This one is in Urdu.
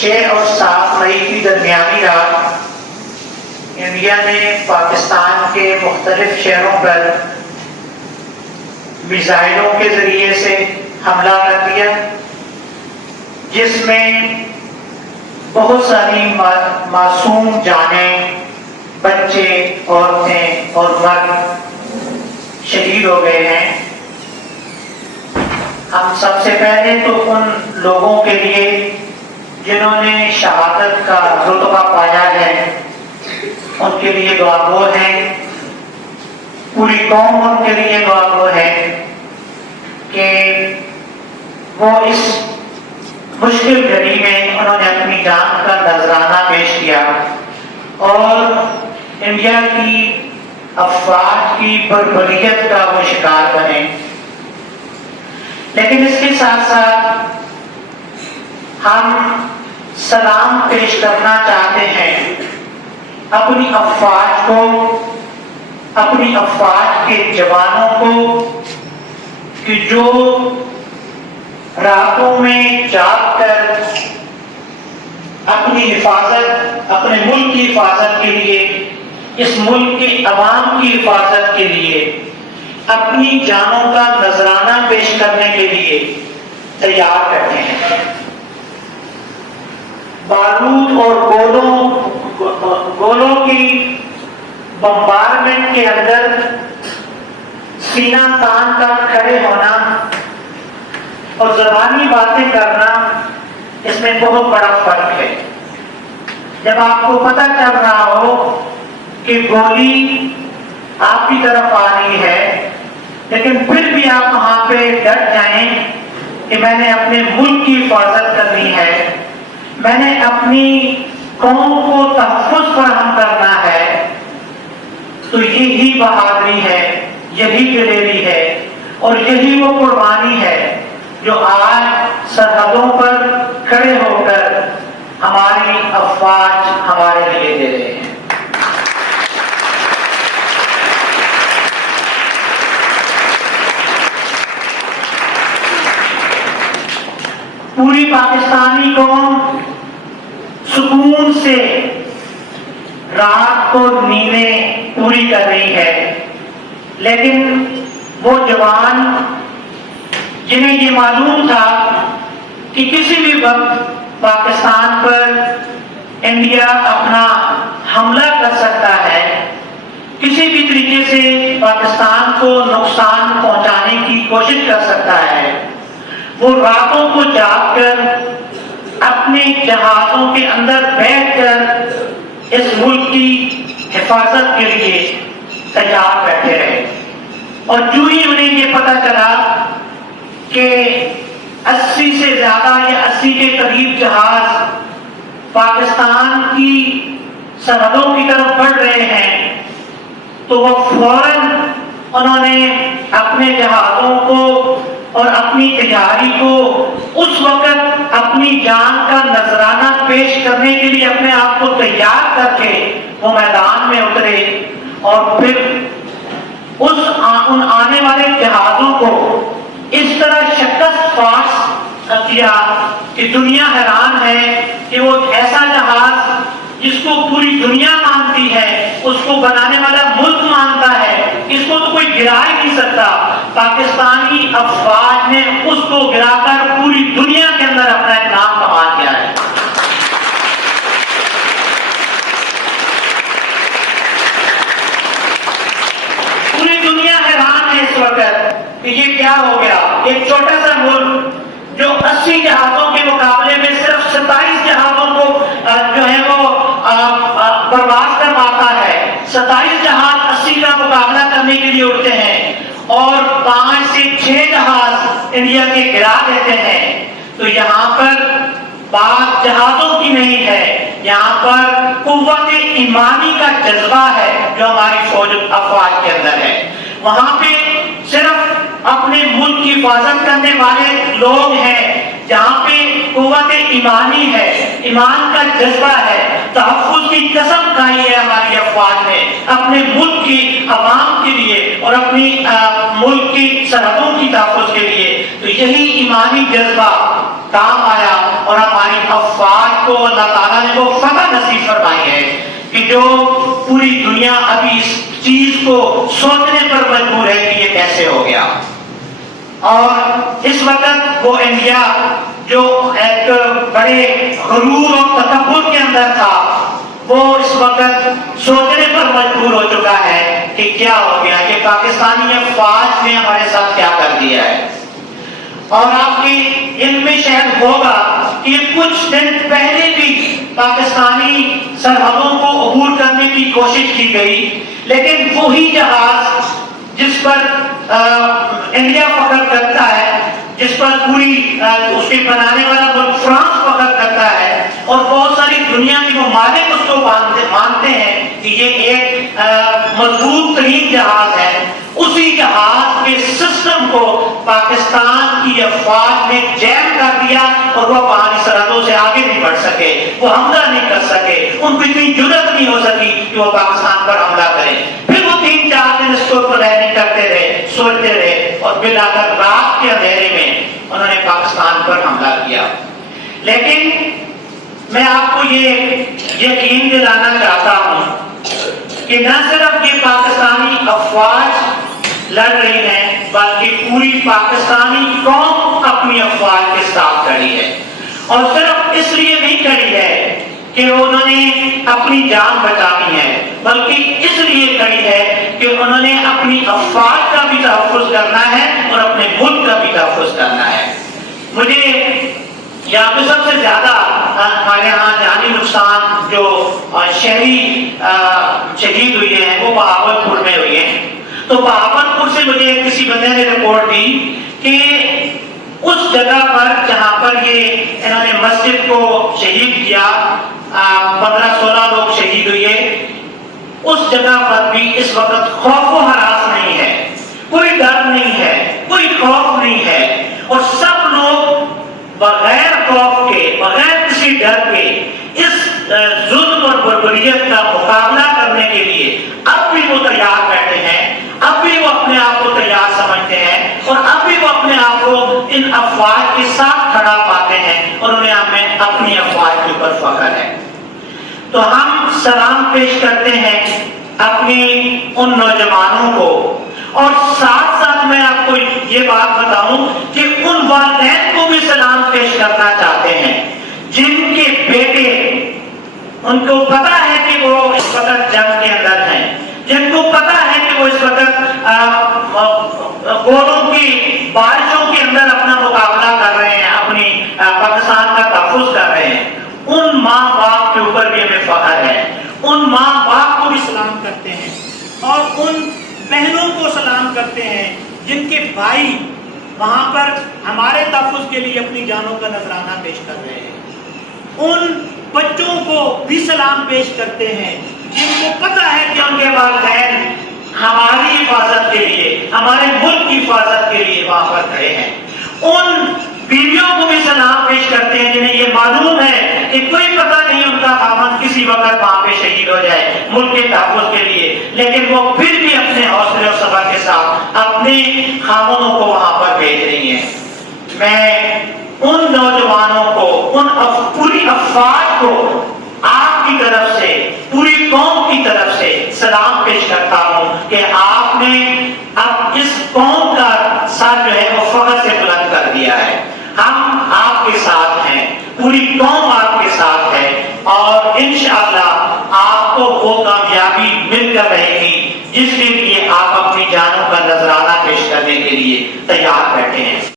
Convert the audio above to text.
6 اور 7 مئی کی درمیانی رات انڈیا نے پاکستان کے مختلف شہروں پر میزائلوں کے ذریعے سے حملہ کر دیا، جس میں بہت ساری معصوم جانیں، بچے، عورتیں اور مرد شہید ہو گئے ہیں۔ ہم سب سے پہلے تو ان لوگوں کے لیے جنہوں نے شہادت کا رتبہ پایا ہے ان کے لیے دعا گو ہیں، پوری قوم ان کے لیے دعا گو ہے کہ وہ اس مشکل گھڑی میں انہوں نے اپنی جان کا نذرانہ پیش کیا اور انڈیا کی افواج کی بربریت کا وہ شکار بنے۔ لیکن اس کے ساتھ ساتھ ہم سلام پیش کرنا چاہتے ہیں اپنی افواج کو، اپنی افواج کے جوانوں کو، کہ جو راتوں میں جاگ کر اپنی حفاظت، اپنے ملک کی حفاظت کے لیے، اس ملک کے عوام کی حفاظت کے لیے اپنی جانوں کا نذرانہ پیش کرنے کے لیے تیار کرتے ہیں۔ بارود اور گولوں کی بمبارمنٹ کے اندر سینہ تان کر کھڑے ہونا اور زبانی باتیں کرنا، اس میں بہت بڑا فرق ہے۔ جب آپ کو پتہ چل رہا ہو کہ گولی آپ کی طرف آ رہی ہے لیکن پھر بھی آپ وہاں پہ ڈٹ جائیں کہ میں نے اپنے ملک کی حفاظت کرنی ہے، میں نے اپنی قوم کو تحفظ فراہم کرنا ہے، تو یہی بہادری ہے، یہی دلیری ہے اور یہی وہ قربانی ہے جو آج سرحدوں پر کھڑے ہو کر ہماری افواج ہمارے لیے دے رہے ہیں۔ پوری پاکستانی قوم سکون سے رات کو نیندیں پوری کر رہی ہے، لیکن وہ جوان جنہیں یہ معلوم تھا کہ کسی بھی وقت پاکستان پر انڈیا اپنا حملہ کر سکتا ہے، کسی بھی طریقے سے پاکستان کو نقصان پہنچانے کی کوشش کر سکتا ہے، وہ راتوں کو جاگ کر اپنے جہازوں کے اندر بیٹھ کر اس ملک کی حفاظت کے لیے تیار بیٹھے رہے۔ اور جو ہی انہیں یہ پتہ چلا کہ 80 سے زیادہ یا 80 کے قریب جہاز پاکستان کی سرحدوں کی طرف بڑھ رہے ہیں، تو وہ فوراً انہوں نے اپنے جہازوں کو اور اپنی تیاری کو اس وقت اپنی جان کا نذرانہ پیش کرنے کے لیے اپنے آپ کو تیار کر کے وہ میدان میں اترے اور پھر ان آنے والے جہازوں کو اس طرح شکست فاش کیا کہ دنیا حیران ہے کہ وہ ایسا جہاز جس کو پوری دنیا مانتی ہے، اس کو بنانے والا ملک مانتا ہے، اس کو تو کوئی گرا ہی نہیں سکتا، پاکستانی افواج نے اس کو گرا کر پوری دنیا کے اندر اپنا ایک نام کما لیا ہے۔ پوری دنیا حیران ہے اس وقت کہ یہ کیا ہو گیا۔ ایک چھوٹا سا ملک جو 80 جہازوں کے مقابلے میں صرف 27 جہازوں کو جو ہے وہ برباد کر پاتا ہے، 27 جہاز 80 کا مقابلہ کرنے کے لیے اڑتے ہیں اور 5 سے 6 جہاز انڈیا کے گرا دیتے ہیں، تو یہاں پر بات جہازوں کی نہیں ہے، یہاں پر قوت ایمانی کا جذبہ ہے جو ہماری فوج افواج کے اندر ہے۔ وہاں پہ صرف اپنے ملک کی حفاظت کرنے والے لوگ ہیں، جہاں پہ قوت ایمانی ہے، ایمان کا جذبہ ہے، تحفظ کی قسم کھائی ہے ہماری افواج نے اپنے ملک کی عوام کے لیے اور اپنی ملک کی سرحدوں کی تحفظ کے لیے، تو یہی ایمانی جذبہ کام آیا اور ہماری افواج کو اللہ تعالیٰ نے وہ فتح نصیب فرمائی ہے کہ جو پوری دنیا ابھی اس چیز کو سوچنے پر مجبور ہے کہ یہ کیسے ہو گیا. اور اس وقت وہ انڈیا جو ایک بڑے غرور اور تکبر کے اندر تھا وہ اس وقت سوچنے پر مجبور ہو چکا ہے کہ کیا ہو گیا, کہ پاکستانی افواج نے ہمارے ساتھ کیا کر دیا ہے. اور آپ کے علم میں شاید ہوگا کہ کچھ دن پہلے بھی پاکستانی سرحدوں کو عبور کرنے کی کوشش کی گئی, لیکن وہی جہاز جس پر انڈیا فخر کرتا ہے, جس پر پوری اس کے بنانے والا ملک فرانس فخر کرتا ہے اور بہت ساری دنیا کے ممالک اس کو مانتے ہیں کہ یہ ایک مضبوط ترین جہاز ہے, اسی جہاز کے سسٹم کو پاکستان کی افواج نے جیم کر دیا اور وہ باہری سرحدوں سے آگے نہیں بڑھ سکے, وہ حملہ نہیں کر سکے, ان کو اتنی جرأت نہیں ہو سکی کہ وہ پاکستان پر حملہ کریں. پھر وہ 3-4 دن اس کو پلاننگ کرتے رہے, سوچتے رہے اور بالآخر رات کے اندھیرے میں انہوں نے پاکستان پر حملہ کیا. لیکن میں آپ کو یہ یقین دلانا چاہتا ہوں کہ نہ صرف یہ پاکستانی افواج لڑ رہی ہیں بلکہ پوری پاکستانی قوم اپنی افواج کے ساتھ کھڑی ہے. اور صرف اس لیے نہیں کھڑی ہے کہ انہوں نے اپنی جان بچانی ہے, بلکہ اس لیے کھڑی ہے کہ انہوں نے اپنی افواج کا بھی تحفظ کرنا ہے اور اپنے ملک کا بھی تحفظ کرنا ہے. مجھے یہاں پہ سب سے زیادہ ہمارے یہاں جانی نقصان جو شہری شہید ہوئی ہیں وہ بہاولپور میں ہوئی ہیں. تو بہاولپور سے مجھے کسی بندے نے رپورٹ دی کہ اس جگہ پر جہاں پر یہ انہوں نے مسجد کو شہید کیا, 15-16 لوگ شہید ہوئے, اس جگہ پر بھی اس وقت خوف و ہراس نہیں ہے, کوئی ڈر نہیں ہے, کوئی خوف نہیں ہے, اور سب لوگ بغیر خوف کے, بغیر کسی ڈر کے اس ظلم اور بربریت کا مقابلہ کرنے کے لیے اب بھی وہ تیار بیٹھے ہیں, اب بھی وہ اپنے آپ کو تیار سمجھتے ہیں اور اب بھی وہ اپنے آپ کو ان افواج کے ساتھ کھڑا پاتے ہیں اور انہیں ہمیں اپنی افواج کے اوپر فخر ہے. تو ہم سلام پیش کرتے ہیں اپنی ان نوجوانوں کو, اور ساتھ ساتھ میں آپ کو یہ بات بتاؤں کہ ان والدین کو بھی سلام پیش کرنا چاہتے ہیں جن کے بیٹے, ان کو پتا ہے کہ وہ اس وقت جنگ کے اندر ہیں, جن کو پتا ہے کہ وہ اس وقت گولوں کی بارشوں کے اندر اپنا مقابلہ کر رہے ہیں, اپنی پاکستان کا تحفظ کر رہے ہیں. ان ماں باپ کے اوپر بھی ہمیں فخر ہے, ان ماں باپ کو بھی سلام کرتے ہیں اور ان بہنوں کو سلام کرتے ہیں جن کے بھائی وہاں پر ہمارے تحفظ کے لیے اپنی جانوں کا نذرانہ پیش کر رہے ہیں. ان بچوں کو بھی سلام پیش کرتے ہیں جن کو پتا ہے کہ ان کے والدین ہماری حفاظت کے لیے, ہمارے ملک کی حفاظت کے لیے وہاں پر کھڑے ہیں. ان بیویوں کو بھی سلام پیش کرتے ہیں جنہیں یہ معلوم ہے کہ کوئی پتہ نہیں ان کا خاوند کسی وقت وہاں پہ شہید ہو جائے ملک کے تحفظ کے لیے, لیکن وہ پھر بھی اپنے حوصلے اور صبر کے ساتھ اپنے خاوندوں کو وہاں پر بھیج رہی ہیں. میں ان نوجوانوں کو, ان پوری افواج کو آپ کی طرف سے, پوری قوم کی طرف سے سلام پیش کرتا ہوں کہ آپ نے اب اس قوم کا سر جو ہے وہ فخر سے بلند کر دیا ہے. ہم آپ کے ساتھ ہیں, پوری قوم آپ کے ساتھ ہے, اور انشاءاللہ آپ کو وہ کامیابی مل کر رہے گی جس کے لیے آپ اپنی جانوں کا نذرانہ پیش کرنے کے لیے تیار بیٹھے ہیں.